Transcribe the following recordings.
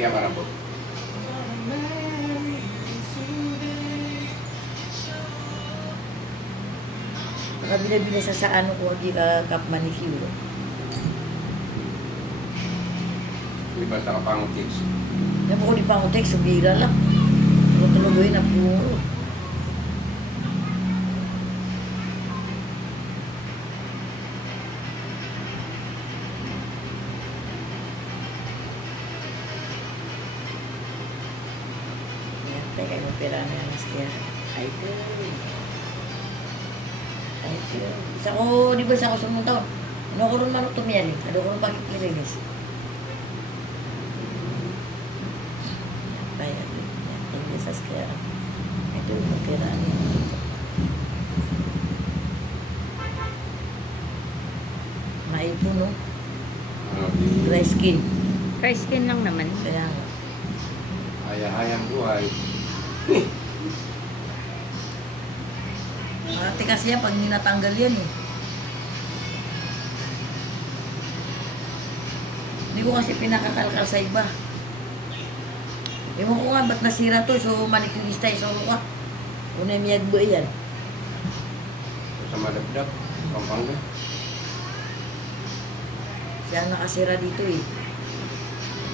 Kaya marabot. Nakabila-bila sa ano ko, di ka kap manicure. Diba sa kapangutis? Yan po ko di pangutek, subira lang. Tulog-tulogoy na puro. Yan, teka, yung pera na yan, mas kaya. Ay, po. Ay, po. Isa ko, di ba isa ko sumong taon? Ano ko rin manok tumiyali? Ano ko rin pakikilinis? Yan, tayo. Yan, tingin sa kaya. Ito yung pera na yan. Maipon, no? Dry skin. Dry skin lang naman. Kaya nga. Hayang buhay. Marati kasi yan pag hindi natanggal yan eh. Hindi ko kasi pinakakalkal sa iba. Ewan ko nga ba't nasira to, so manicurista so ko. Una yung miyag buhay yan. Sa madagdag. Pampanga. Siya ang nakasira dito eh.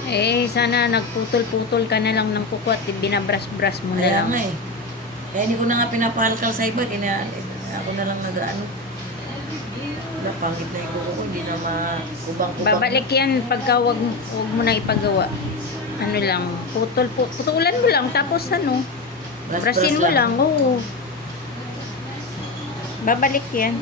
Eh, sana nagputol-putol ka na lang ng kuko at binabras-bras mo na Kaya lang. nga eh. Kaya hindi ko na nga pinapahalkal sa iba. Ako na lang nag-ano. Wala, pangit na yung kuko ko. Hindi na makubang-kubang. Babalik yan pagka wag mo na ipagawa. Ano lang, putulan mo lang, tapos ano, brasin mo lang, oo. Babalik yan.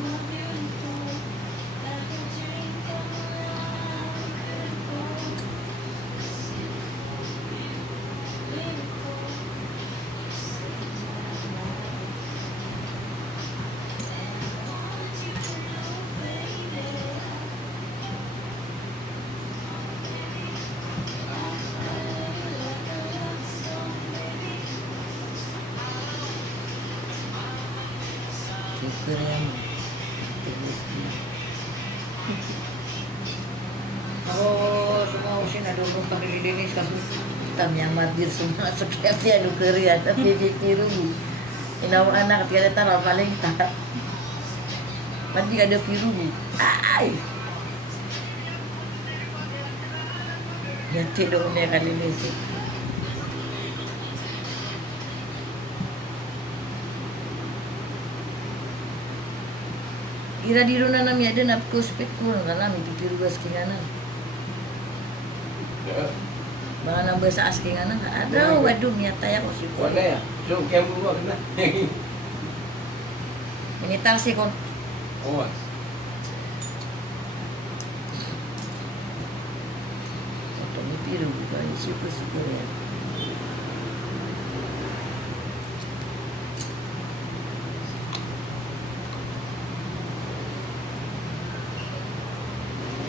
Super yan. Ako, sumawsin na doon kong paglilinis kasi tamyang madir sa mga sakyan yan, ukariyan, at pipipiro mo. Inawaan na, kaya tara, malinta. Pati ka na piro mo. Ay! Yan, tinoon niya kalinis eh. Kira diro na namin ada na kuspit ko na namin pipirugas kinganan. Mga nambah sa asking anan. Ada waduh miyata ya ko si ko. Wala ya. So, kaya buwag na. Minitar si ko. Oo. Ito ni piru ko si ko ya.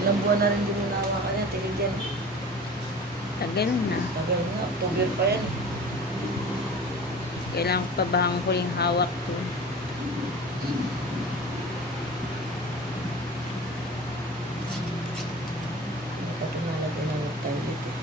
Ilang buwan na rin din nawa ka niya, tingin dyan. Tagal na. Tagal nga, tugil pa yan. Kailangan pa ba ang huling hawak ko?